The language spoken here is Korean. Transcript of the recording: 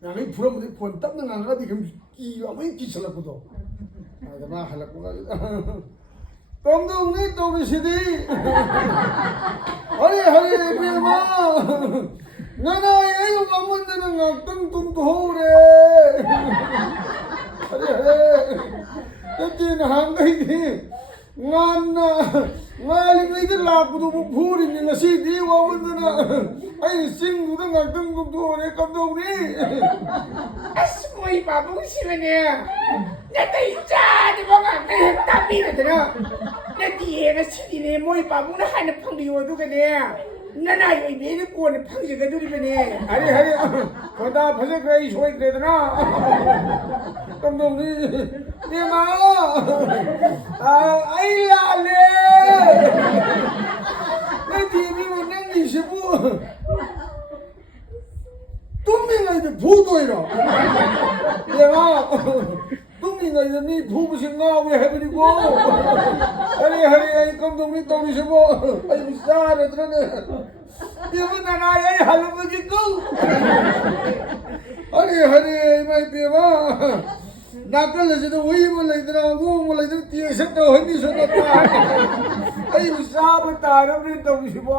나는 불어보니 본 땀는 안 가디 그럼 이가 왜 기절했거든. 아, 나 할라꾸가. 감독님 떠오르시디. 하리 비마. 나나 애유 가문들은 악동동도 호래. 하리. 그때는 한가이디. ngalingay lakudo mo puri ni nasi di wawan na ay sing udang agdang gumdo ne kamdong ni asmoy babong siya natayja di ba nga tabi na dana natiye nga sili ne moy babong na hanap pang liwado ka niya nanayo ibili ko na pang siya gaduri ba niya hari kota phase kray soy kray na kamdong ni di ma ay lale natiye mo nang isibu 뚱민가 이제 보도해라. 내가 뚱민가 이제 니 부부신가 왜 해버리고 하리 감독님 떠오르시고 아이 싸라 들어네 이거 나나야 할아버지고 하리 마이 비마 나끌려서도 우이물 레이더라 우물 레이더 뒤에서도 흔들서도 다 아이 싸버 따르는 떠오르시고